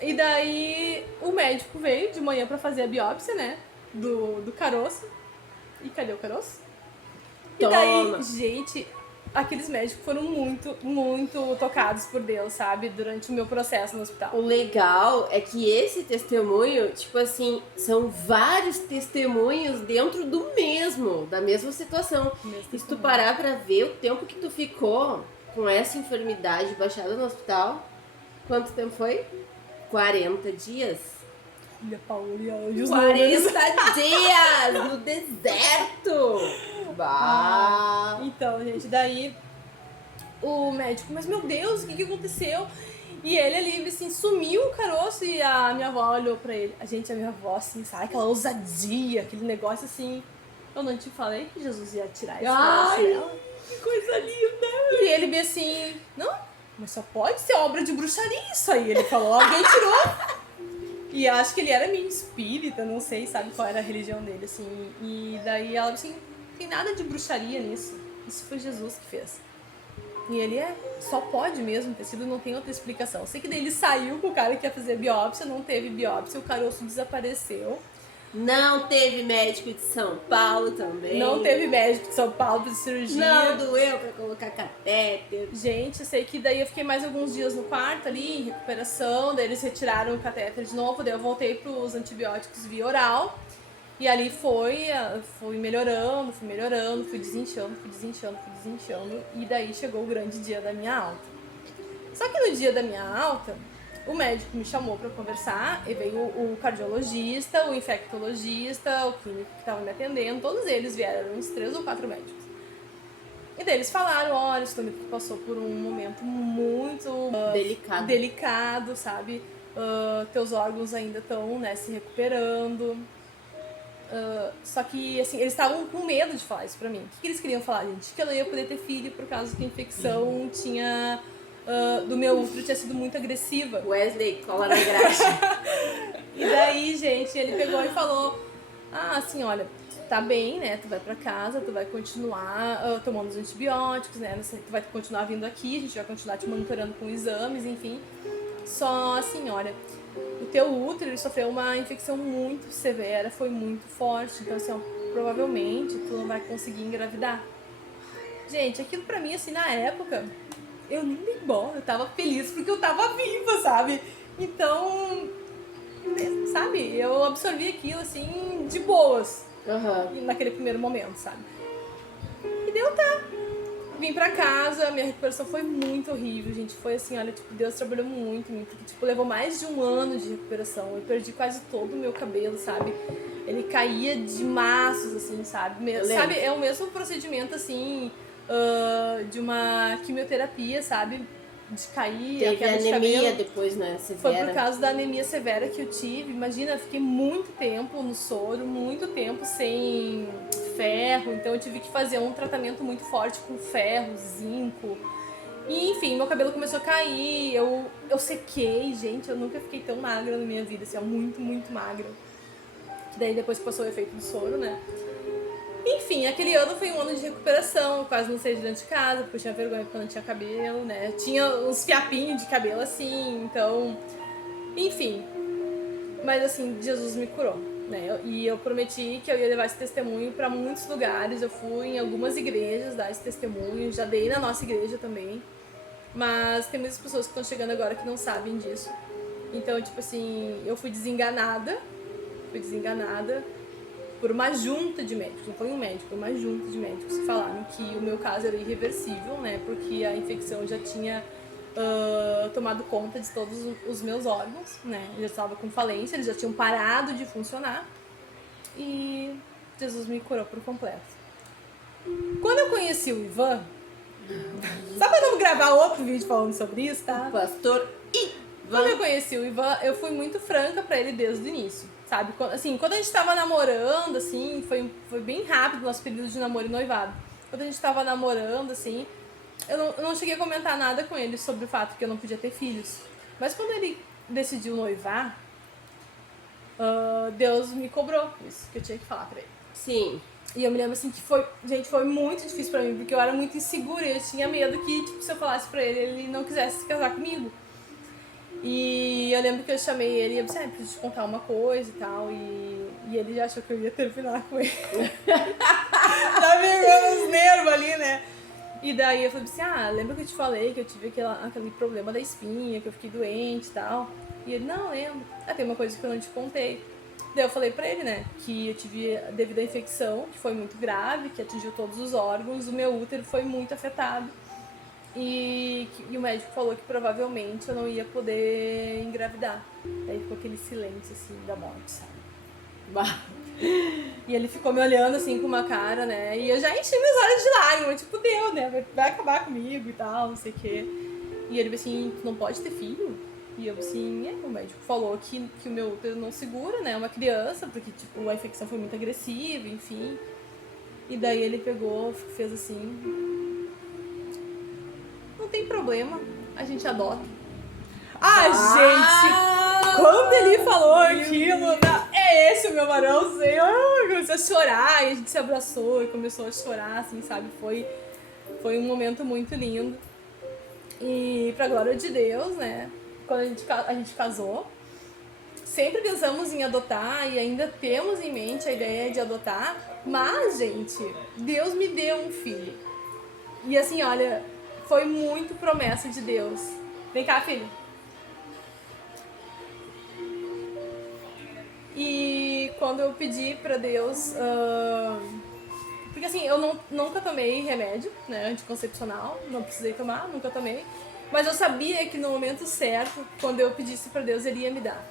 E daí o médico veio de manhã pra fazer a biópsia, né? Do caroço. E cadê o caroço? E daí, gente, aqueles médicos foram muito, muito tocados por Deus, sabe? Durante o meu processo no hospital. O legal é que esse testemunho, tipo assim, são vários testemunhos dentro da mesma situação. E se tu parar pra ver o tempo que tu ficou com essa enfermidade baixada no hospital, quanto tempo foi? 40 dias? Olha, Paulo, e os 40 dias no deserto! Bah. Então, gente, daí o médico, mas meu Deus, o que aconteceu? E ele ali, assim, sumiu o caroço e a minha avó olhou pra ele. A minha avó, assim, sabe? Aquela ousadia, aquele negócio assim. Eu não te falei que Jesus ia tirar esse caroço dela? Que coisa linda! E ele bem assim, não, mas só pode ser obra de bruxaria isso aí. Ele falou, alguém tirou. E eu acho que ele era meio espírita, não sei, sabe qual era a religião dele, assim. E daí ela, assim, não tem nada de bruxaria nisso. Isso foi Jesus que fez. E ele só pode mesmo ter sido, não tem outra explicação. Eu sei que daí ele saiu com o cara que ia fazer biópsia, não teve biópsia, o caroço desapareceu. Não teve médico de São Paulo também. Não teve médico de São Paulo de cirurgia. Não doeu pra colocar catéter. Gente, eu sei que daí eu fiquei mais alguns dias no quarto ali, em recuperação, daí eles retiraram o catéter de novo, daí eu voltei pros antibióticos via oral. E ali fui melhorando, fui desinchando. E daí chegou o grande dia da minha alta. Só que no dia da minha alta, o médico me chamou pra conversar, e veio o cardiologista, o infectologista, o clínico que tava me atendendo, todos eles vieram, uns 3 ou 4 médicos. E daí eles falaram, olha, você passou por um momento muito delicado, sabe? Teus órgãos ainda estão, né, se recuperando. Só que, assim, eles estavam com medo de falar isso pra mim. O que eles queriam falar, gente? Que eu não ia poder ter filho por causa que a infecção tinha... do meu útero tinha sido muito agressiva. Wesley, cola na grade. E daí, gente, ele pegou e falou, assim, olha, tá bem, né? Tu vai pra casa, tu vai continuar tomando os antibióticos, né? Tu vai continuar vindo aqui, a gente vai continuar te monitorando com exames, enfim. Só assim, olha, o teu útero ele sofreu uma infecção muito severa, foi muito forte, então assim, ó, provavelmente tu não vai conseguir engravidar. Gente, aquilo pra mim, assim, na época, eu nem dei bola, eu tava feliz porque eu tava viva, sabe? Então, sabe, eu absorvi aquilo, assim, de boas, naquele primeiro momento, sabe? E deu, tá. Vim pra casa, minha recuperação foi muito horrível, gente. Foi assim, olha, tipo, Deus trabalhou muito, muito. Tipo, levou mais de 1 ano de recuperação. Eu perdi quase todo o meu cabelo, sabe? Ele caía de maços, assim, sabe? Sabe, é o mesmo procedimento, assim, de uma quimioterapia, sabe? De cair, a Teve queda de anemia cabelo. depois, né? Severa. Foi por causa da anemia severa que eu tive. Imagina, eu fiquei muito tempo no soro, muito tempo sem ferro. Então eu tive que fazer um tratamento muito forte com ferro, zinco. E enfim, meu cabelo começou a cair, eu sequei, gente. Eu nunca fiquei tão magra na minha vida, assim, ó, muito, muito magra. Que daí depois passou o efeito do soro, né? Enfim, aquele ano foi um ano de recuperação, eu quase não saí de dentro de casa, porque eu tinha vergonha porque eu não tinha cabelo, né? Tinha uns fiapinhos de cabelo assim, então... Enfim, mas assim, Jesus me curou, né? E eu prometi que eu ia levar esse testemunho pra muitos lugares, eu fui em algumas igrejas dar esse testemunho, já dei na nossa igreja também, mas tem muitas pessoas que estão chegando agora que não sabem disso. Então, tipo assim, eu fui desenganada por uma junta de médicos, não foi um médico, foi uma junta de médicos que falaram que o meu caso era irreversível, né, porque a infecção já tinha tomado conta de todos os meus órgãos, né, eu já estava com falência, eles já tinham parado de funcionar e Jesus me curou por completo. Quando eu conheci o Ivan, só pra não gravar outro vídeo falando sobre isso, tá? Pastor Quando eu conheci o Ivan, eu fui muito franca pra ele desde o início, sabe? Assim, quando a gente tava namorando, assim, foi bem rápido o nosso período de namoro e noivado. Quando a gente tava namorando, assim, eu não cheguei a comentar nada com ele sobre o fato que eu não podia ter filhos. Mas quando ele decidiu noivar, Deus me cobrou isso, que eu tinha que falar pra ele. Sim. E eu me lembro, assim, que foi muito difícil pra mim, porque eu era muito insegura e eu tinha medo que, tipo, se eu falasse pra ele, ele não quisesse se casar comigo. E eu lembro que eu chamei ele e eu disse, preciso te contar uma coisa e tal. E ele já achou que eu ia terminar com ele. Já pegou os nervos ali, né? E daí eu falei assim, lembra que eu te falei que eu tive aquele problema da espinha, que eu fiquei doente e tal? E ele, não, lembro. Tem uma coisa que eu não te contei. Daí eu falei pra ele, né, que eu tive, devido à infecção, que foi muito grave, que atingiu todos os órgãos, o meu útero foi muito afetado. E o médico falou que provavelmente eu não ia poder engravidar. Aí ficou aquele silêncio, assim, da morte, sabe? Bah. E ele ficou me olhando, assim, com uma cara, né? E eu já enchi meus olhos de lágrimas, tipo, Deus, né? Vai acabar comigo e tal, não sei o quê. E ele disse assim, tu não pode ter filho? E eu assim, o médico falou que o meu útero não segura, né? Uma criança, porque, tipo, a infecção foi muito agressiva, enfim. E daí ele pegou, fez assim... Não tem problema, a gente adota. Gente, quando ele falou aquilo, é esse o meu varão, Senhor, começou a chorar, e a gente se abraçou e começou a chorar, assim, sabe? Foi um momento muito lindo. E pra glória de Deus, né? Quando a gente casou, sempre pensamos em adotar e ainda temos em mente a ideia de adotar, mas, gente, Deus me deu um filho. E assim, olha, foi muito promessa de Deus. Vem cá, filho. E quando eu pedi pra Deus... porque assim, eu nunca tomei remédio, né, anticoncepcional. Não precisei tomar, nunca tomei. Mas eu sabia que no momento certo, quando eu pedisse pra Deus, Ele ia me dar.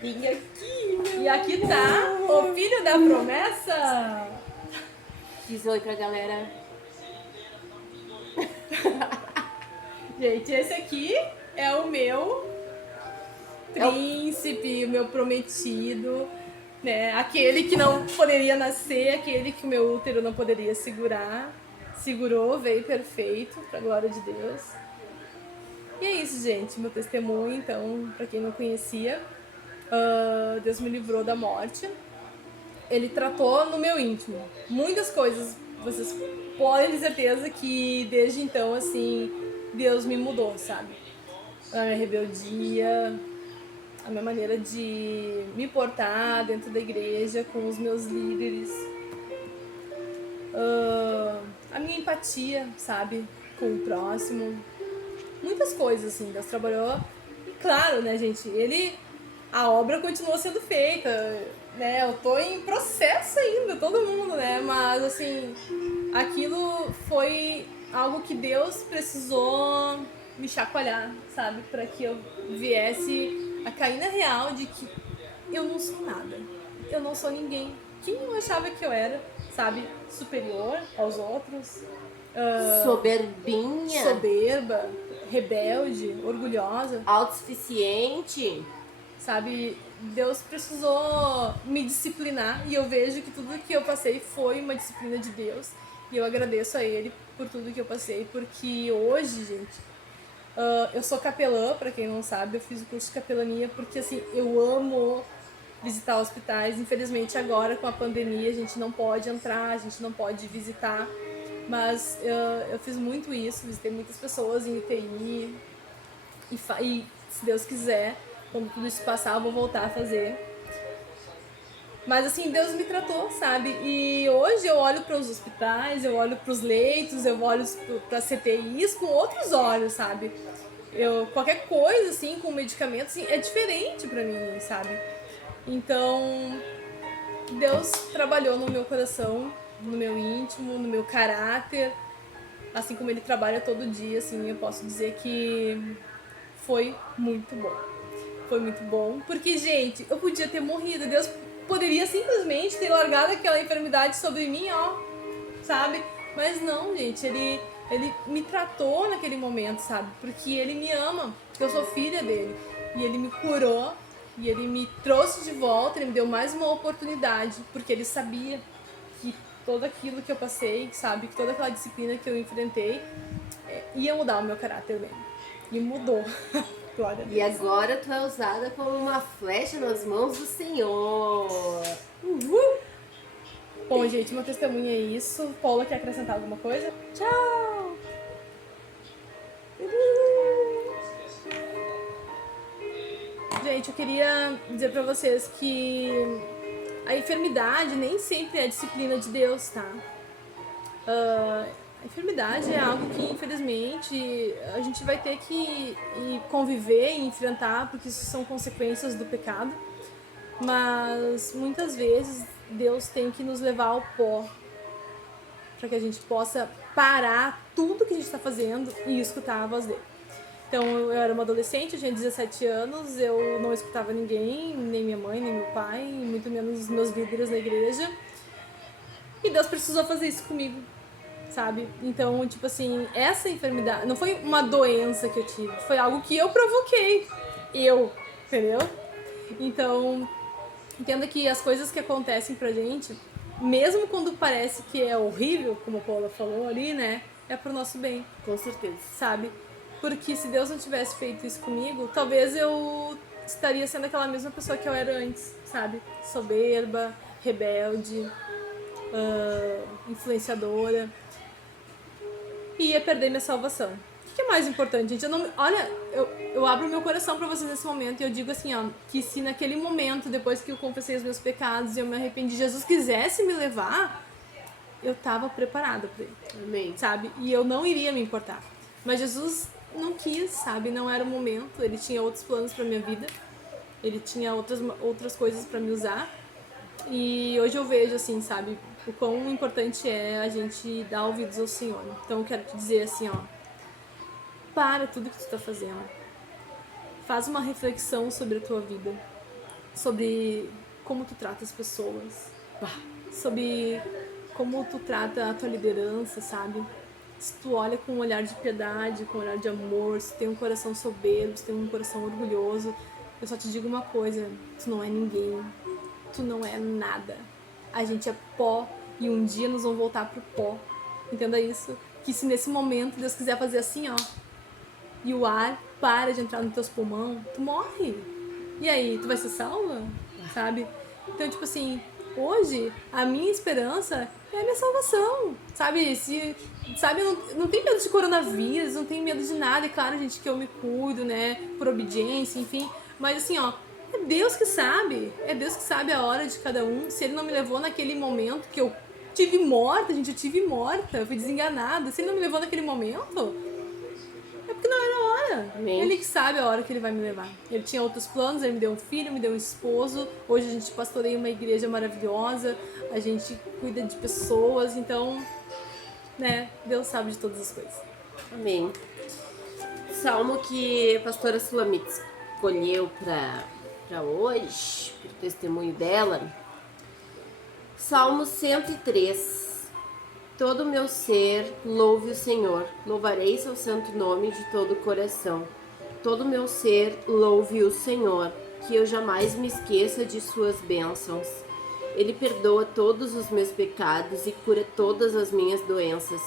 E aqui tá o filho da promessa. Diz oi pra galera. Gente, esse aqui é o meu príncipe, o meu prometido, né? Aquele que não poderia nascer, aquele que o meu útero não poderia segurar. Segurou, veio perfeito, pra glória de Deus. E é isso, gente, meu testemunho. Então, pra quem não conhecia, Deus me livrou da morte. ele tratou no meu íntimo. Muitas coisas, vocês podem ter certeza que desde então, assim, Deus me mudou, sabe? A minha rebeldia, a minha maneira de me portar dentro da igreja com os meus líderes, a minha empatia, sabe, com o próximo, muitas coisas assim, Deus trabalhou. E claro, né, gente, a obra continuou sendo feita, né, eu tô em processo ainda, todo mundo, né, mas assim, aquilo foi algo que Deus precisou me chacoalhar, sabe, para que eu viesse a cair na real de que eu não sou nada, eu não sou ninguém. Quem eu achava que eu era, sabe, superior aos outros, Soberbinha. soberba, rebelde, orgulhosa, Autossuficiente. sabe? Deus precisou me disciplinar e eu vejo que tudo que eu passei foi uma disciplina de Deus e eu agradeço a Ele por tudo que eu passei, porque hoje, gente, eu sou capelã, pra quem não sabe, eu fiz o curso de capelania porque, assim, eu amo visitar hospitais. Infelizmente agora com a pandemia a gente não pode entrar, a gente não pode visitar, mas eu fiz muito isso, visitei muitas pessoas em UTI e se Deus quiser, quando tudo isso passar eu vou voltar a fazer. Mas assim, Deus me tratou, sabe? E hoje eu olho para os hospitais, eu olho para os leitos, eu olho para CTIs com outros olhos, sabe? Qualquer coisa assim com medicamento assim, é diferente para mim, sabe? Então, Deus trabalhou no meu coração, no meu íntimo, no meu caráter, assim como Ele trabalha todo dia, assim, eu posso dizer que foi muito bom. Foi muito bom, porque, gente, eu podia ter morrido, Deus poderia simplesmente ter largado aquela enfermidade sobre mim, ó, sabe? Mas não, gente, ele me tratou naquele momento, sabe? Porque Ele me ama, porque eu sou filha dele, e Ele me curou. E Ele me trouxe de volta, Ele me deu mais uma oportunidade, porque Ele sabia que tudo aquilo que eu passei, sabe, que toda aquela disciplina que eu enfrentei ia mudar o meu caráter mesmo. E mudou. Glória a Deus. E agora tu é usada como uma flecha nas mãos do Senhor. Uhul! Bom, gente, meu testemunho é isso. Paula quer acrescentar alguma coisa? Tchau! Gente, eu queria dizer pra vocês que a enfermidade nem sempre é disciplina de Deus, tá? A enfermidade é algo que, infelizmente, a gente vai ter que conviver e enfrentar, porque isso são consequências do pecado. Mas, muitas vezes, Deus tem que nos levar ao pó, para que a gente possa parar tudo que a gente está fazendo e escutar a voz dele. Então, eu era uma adolescente, eu tinha 17 anos, eu não escutava ninguém, nem minha mãe, nem meu pai, muito menos os meus líderes na igreja. E Deus precisou fazer isso comigo, sabe? Então, tipo assim, essa enfermidade não foi uma doença que eu tive, foi algo que eu provoquei. Entendeu? Então, entenda que as coisas que acontecem pra gente, mesmo quando parece que é horrível, como a Paula falou ali, né? É pro nosso bem. Com certeza. Sabe? Porque se Deus não tivesse feito isso comigo, talvez eu estaria sendo aquela mesma pessoa que eu era antes, sabe? Soberba, rebelde, influenciadora. E ia perder minha salvação. O que é mais importante, gente? Eu abro meu coração pra vocês nesse momento e eu digo assim, ó, que se naquele momento, depois que eu confessei os meus pecados e eu me arrependi, Jesus quisesse me levar, eu tava preparada pra ele. Amém. Sabe? E eu não iria me importar. Mas Jesus não quis, sabe? Não era o momento. Ele tinha outros planos pra minha vida. Ele tinha outras coisas pra me usar. E hoje eu vejo, assim, sabe? O quão importante é a gente dar ouvidos ao Senhor. Então eu quero te dizer assim, ó. Para tudo que tu tá fazendo. Faz uma reflexão sobre a tua vida. Sobre como tu trata as pessoas. Sobre como tu trata a tua liderança, sabe? Se tu olha com um olhar de piedade, com um olhar de amor, se tem um coração soberbo, se tem um coração orgulhoso, eu só te digo uma coisa, tu não é ninguém, tu não é nada. A gente é pó e um dia nós vamos voltar pro pó. Entenda isso? Que se nesse momento Deus quiser fazer assim, ó, e o ar para de entrar nos teus pulmões, tu morre. E aí, tu vai ser salva? Sabe? Então, tipo assim, Hoje, a minha esperança é a minha salvação, sabe? Não tem medo de coronavírus, não tem medo de nada. É claro, gente, que eu me cuido, né? Por obediência, enfim. Mas assim, ó, é Deus que sabe. É Deus que sabe a hora de cada um. Se Ele não me levou naquele momento que eu tive morta, gente, eu tive morta, eu fui desenganada. Se Ele não me levou naquele momento, é porque não era a hora. Amém. Ele que sabe a hora que Ele vai me levar. Ele tinha outros planos, Ele me deu um filho, me deu um esposo. Hoje a gente pastoreia uma igreja maravilhosa, a gente cuida de pessoas, então, né, Deus sabe de todas as coisas. Amém. Salmo que a pastora Sulamita escolheu para hoje, para o testemunho dela. Salmo 103. Todo o meu ser louve o Senhor, louvarei seu santo nome de todo o coração. Todo o meu ser louve o Senhor, que eu jamais me esqueça de suas bênçãos. Ele perdoa todos os meus pecados e cura todas as minhas doenças.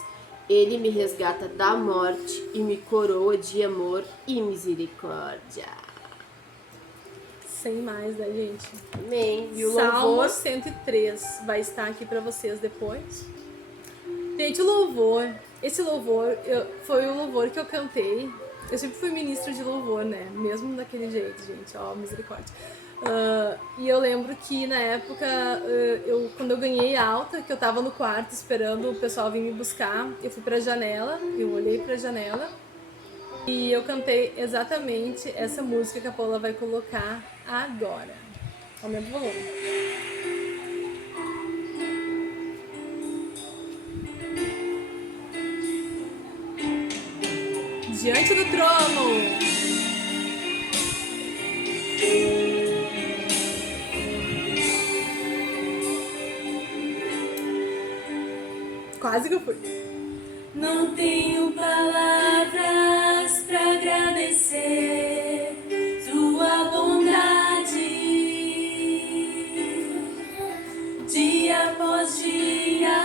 Ele me resgata da morte e me coroa de amor e misericórdia. Sem mais, né, gente? Amém. E o Salmo louvor? 103 vai estar aqui pra vocês depois. Gente, o louvor, esse louvor foi o louvor que eu cantei. Eu sempre fui ministro de louvor, né? Mesmo daquele jeito, gente, ó, misericórdia. E eu lembro que na época, quando eu ganhei alta, que eu tava no quarto esperando o pessoal vir me buscar, eu fui pra janela, eu olhei pra janela e eu cantei exatamente essa música que a Paula vai colocar agora. Aumenta o volume. Diante do trono. Quase que eu fui. Não tenho palavras pra agradecer tua bondade. Dia após dia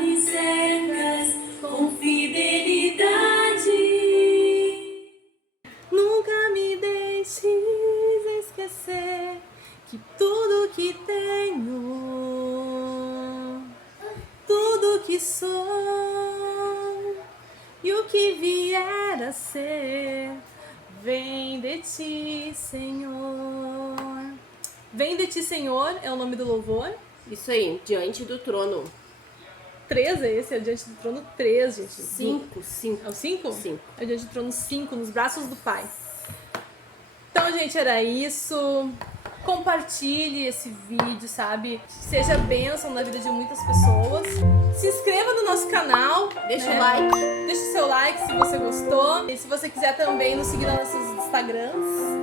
me cercas com fidelidade. Nunca me deixes esquecer que tudo que tenho, tudo que sou e o que vier a ser, vem de ti, Senhor. Vem de ti, Senhor, é o nome do louvor. Isso aí, diante do trono. 3 é esse, é o Diante do Trono 3, gente. 5. É o 5? 5. É o Diante do Trono 5, nos braços do Pai. Então, gente, era isso. Compartilhe esse vídeo, sabe? Seja bênção na vida de muitas pessoas. Se inscreva no nosso canal. Deixa o like. Deixa o seu like se você gostou. E se você quiser também nos seguir nos nossos Instagrams.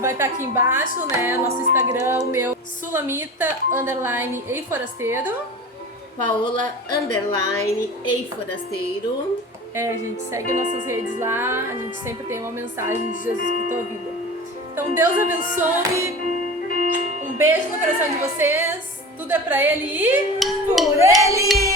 Vai estar aqui embaixo, né? Nosso Instagram, o meu, Sulamita_ei forasteiro. Paola_ei forasteiro. Gente, segue nossas redes lá. A gente sempre tem uma mensagem de Jesus para tua vida. Então, Deus abençoe. Um beijo no coração de vocês. Tudo é pra Ele e por Ele!